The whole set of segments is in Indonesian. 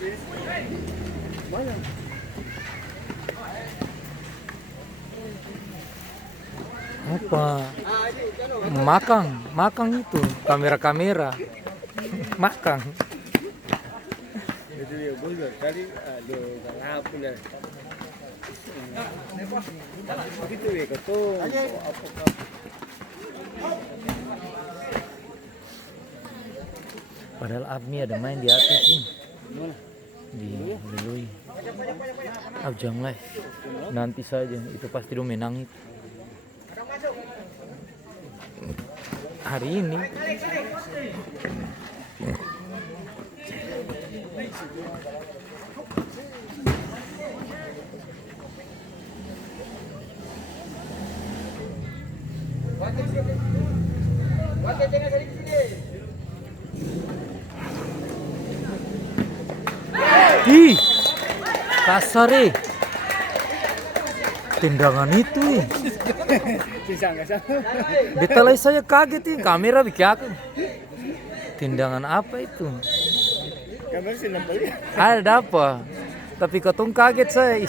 Mana? Apa? Makang itu kamera makang. Itu ya bos tadi ada ngapun ya. Gitu ya ketua. Padahal Abmi ada main di atas sih. Di Lui. Jangan lah. Nanti saja, itu pasti dia menang itu. Hari ini. Ih, kasar tendangan itu Betalai saya kaget kamera bikin aku. Tendangan apa itu? Kamera sih nampak. Ada apa? Tapi ketong kaget saya.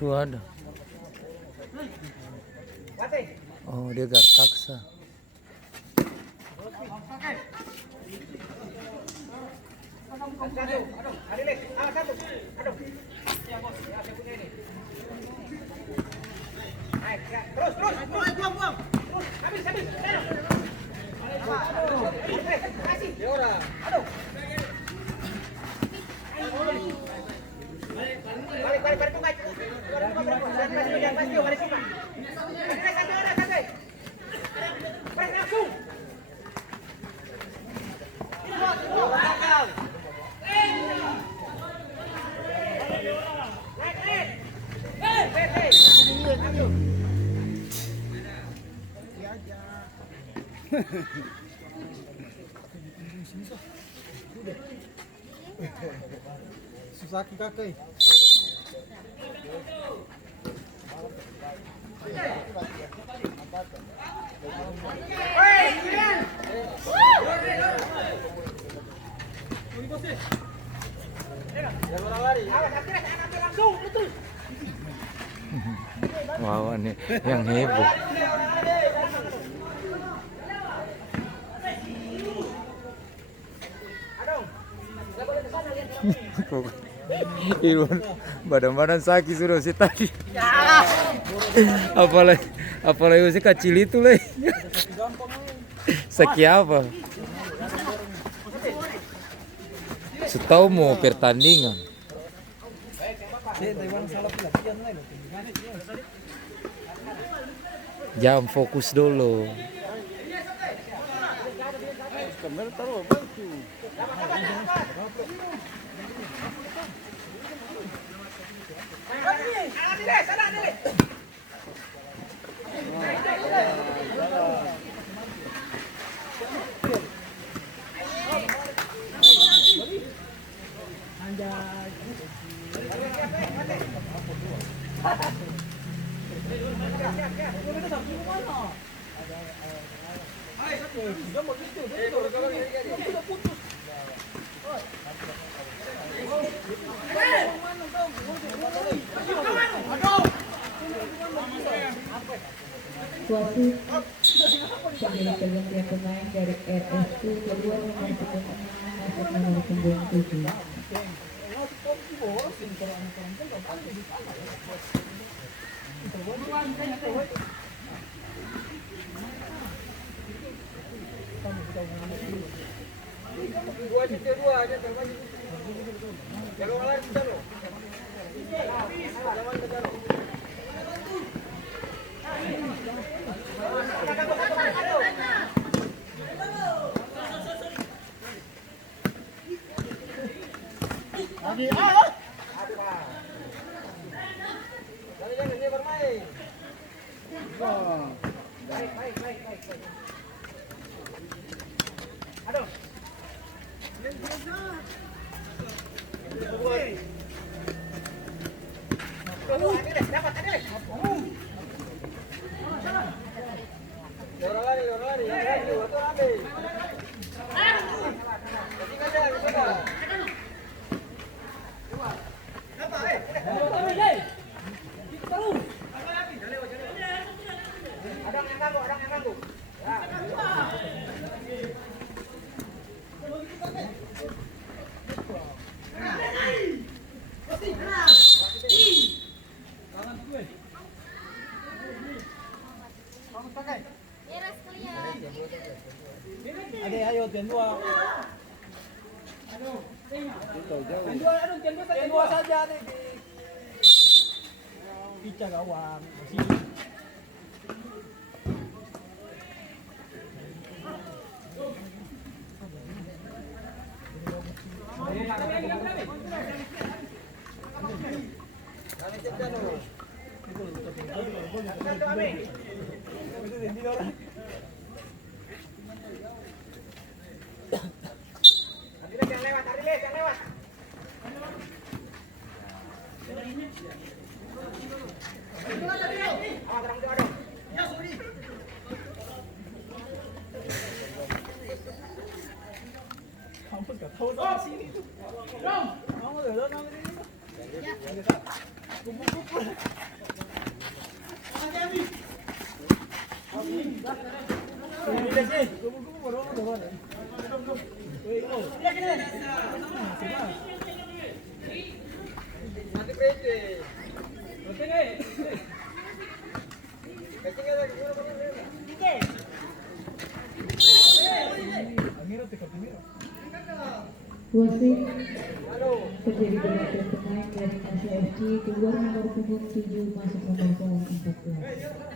Tuh ada. Oh, dia Gartaksa. Buang. Habis. Susah kakek. Wow, ini yang heboh. Badan-badan sakit sudah si tadi. Apalagi si kecil itu leh. Sakit apa? Setahu mau pertandingan. Jangan fokus dulu. Kamera taruh bantu. Wasit sebagai pergantian pemain dari RS2 kedua pemain pemain masuk nomor punggung 7. Ade, ayo, tian dua. Tian dua saja nih di pica gawang. Wasit terjadi pergantian pemain dari ACFC keluar nomor punggung 7 masuk nomor punggung 14.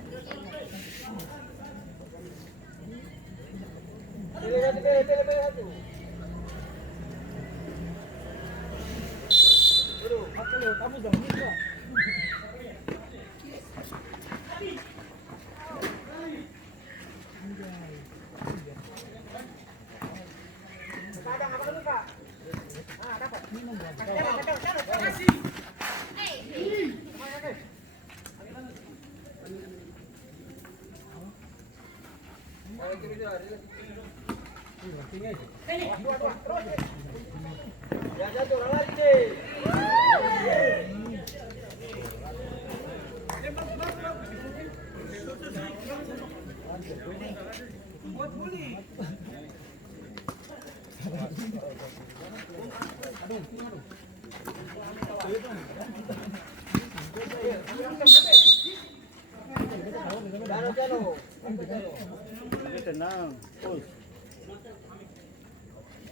Tenang.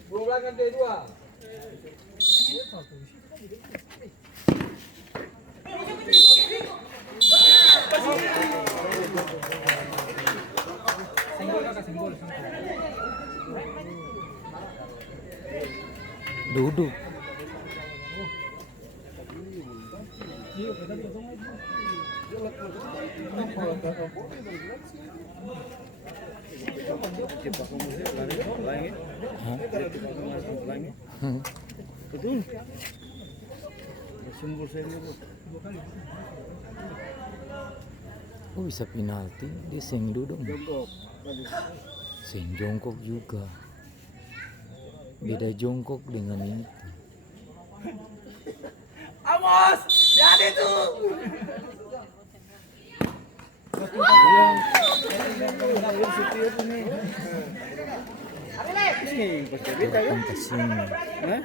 Dua belakang dua. Duduk. Betul. Sumber saya dulu. Oh, bisa penalti. Dia seng duduk. Seng jongkok juga. Beda jongkok dengan ini. Amos, jadi tuh. Ini pas kita kan. Datang ke sini. Hah?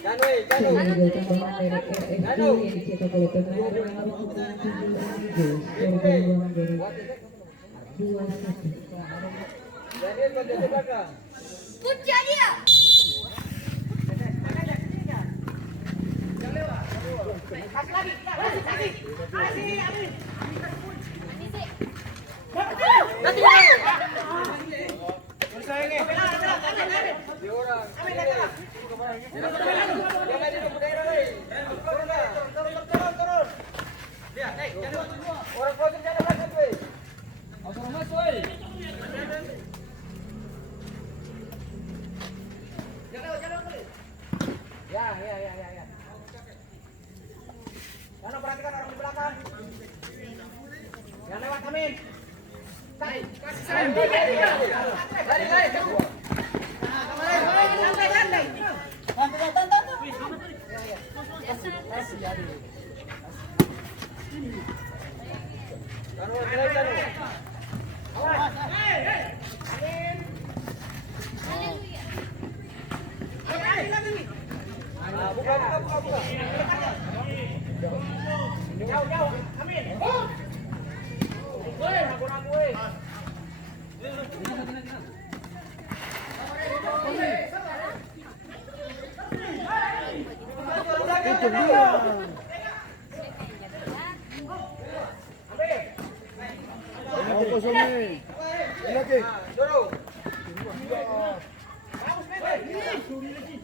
Sebagai tambahan dari RFU yang dicetak oleh pemain nomor punggung 7 Amigos, skor peluang dari 2-1. Jangan perhatikan orang di belakang. Jangan lewat Amin. Buka. Jauh, Amin. Ragu-ragu. Itu dia. Mau kosong nih. Lagi. Dorong.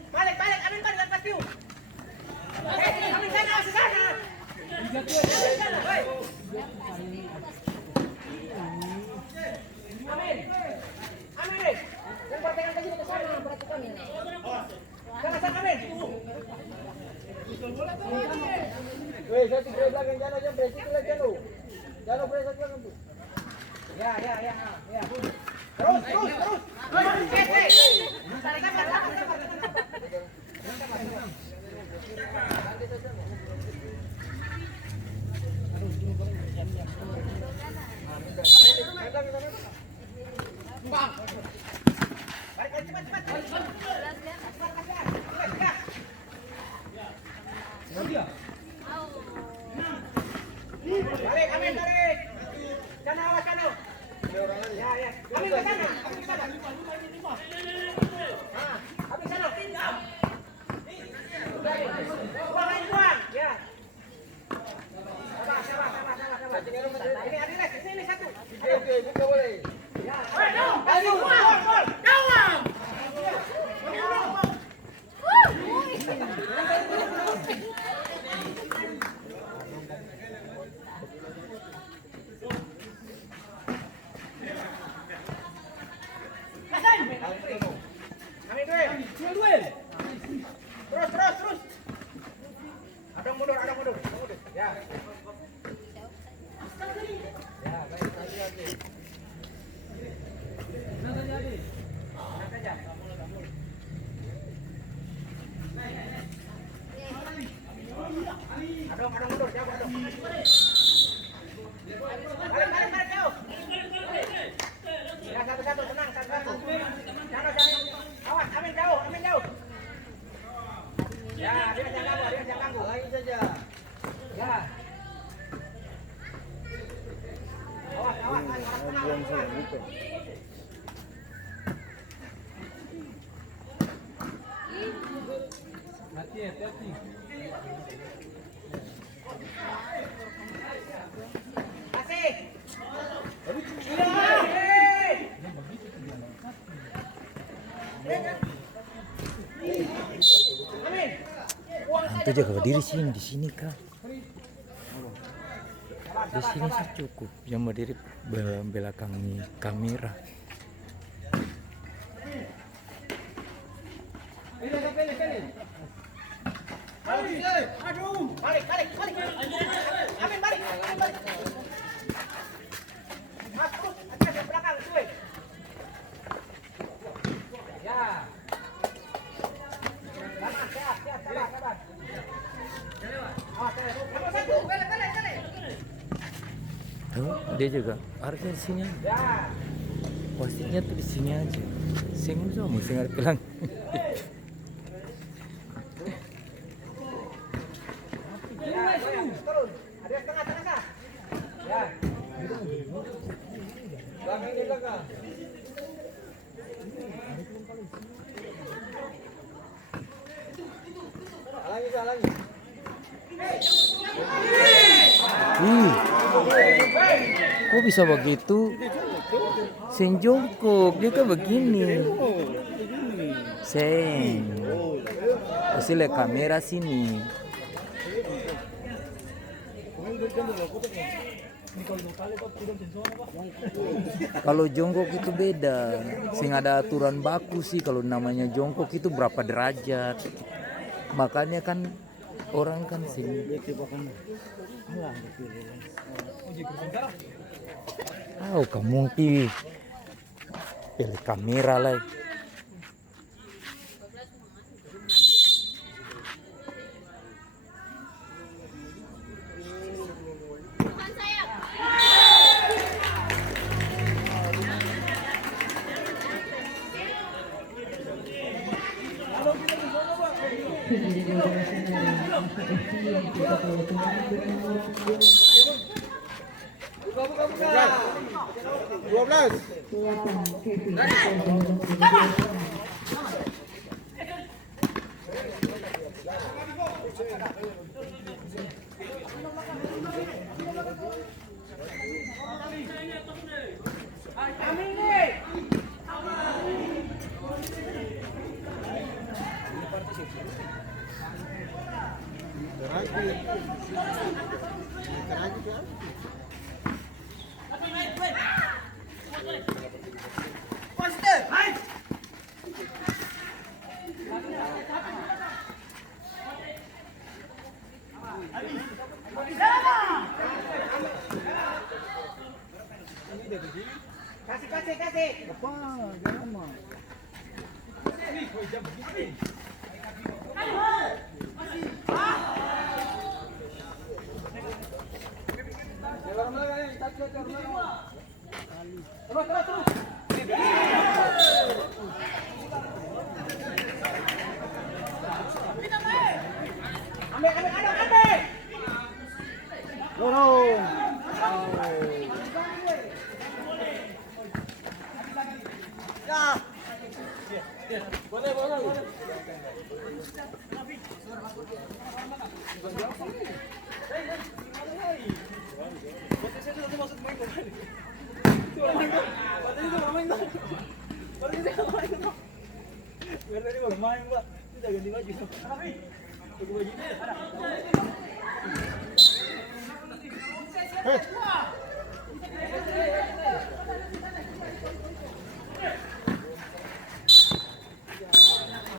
Balik, Amin balik lepas piu. Amin sana. Amin. Yang pertanyaan tadi ke sana, perhatikan ini. Jangan sana, Amin. Weh, satu break belakang jangan break itu lagi lu. Jangan break satu belakang tuh. Ya. Terus. Balik, Amin balik. Sana awas sana. Ya. Amin ke sana. Amin sana. Buang. Ya. Sabar. Ini Adiles, sini satu. Oke, buka boleh. Ya. Ayo, gol. Gawang. Terus. Adong mundur. Ya. Ya, baik. Hati-hati. Adong mundur, jauh adong. Balik jauh. Ya, satu-satu, tenang, satu-satu. Jangan. Awas, Amin jauh. Ya, dia jangan ganggu. Lagi saja. Ya. Awas, Buang saya gitu. Hati-hati. Asik. Amin. Itu jaga berdiri sini, di sini kah? Di sini sih cukup. Yang berdiri belakang kamera. Balik. Amin balik. Mas terus, atas ke belakang, cuy. Ya. Sabar, sehat, sabar. Nomor 1, balik. Tuh, dia juga harusnya di sini aja. Ya. Wasitnya tuh di sini aja. Sing sama sing arep bilang. Ya, turun. Ada tengah. Ya. Belakang di belakang. Halangi. Kok bisa begitu? Seng jongkok, dia kan begini. Seng. Pasti lihat kamera sini. Kalau jongkok itu beda. Sing ada aturan baku sih kalau namanya jongkok itu berapa derajat. Makanya kan orang kan sini. Kamu pilih kamera lah. Buka. 12. Kasih. Apa? Jangan mah. Ambil. No. Boleh.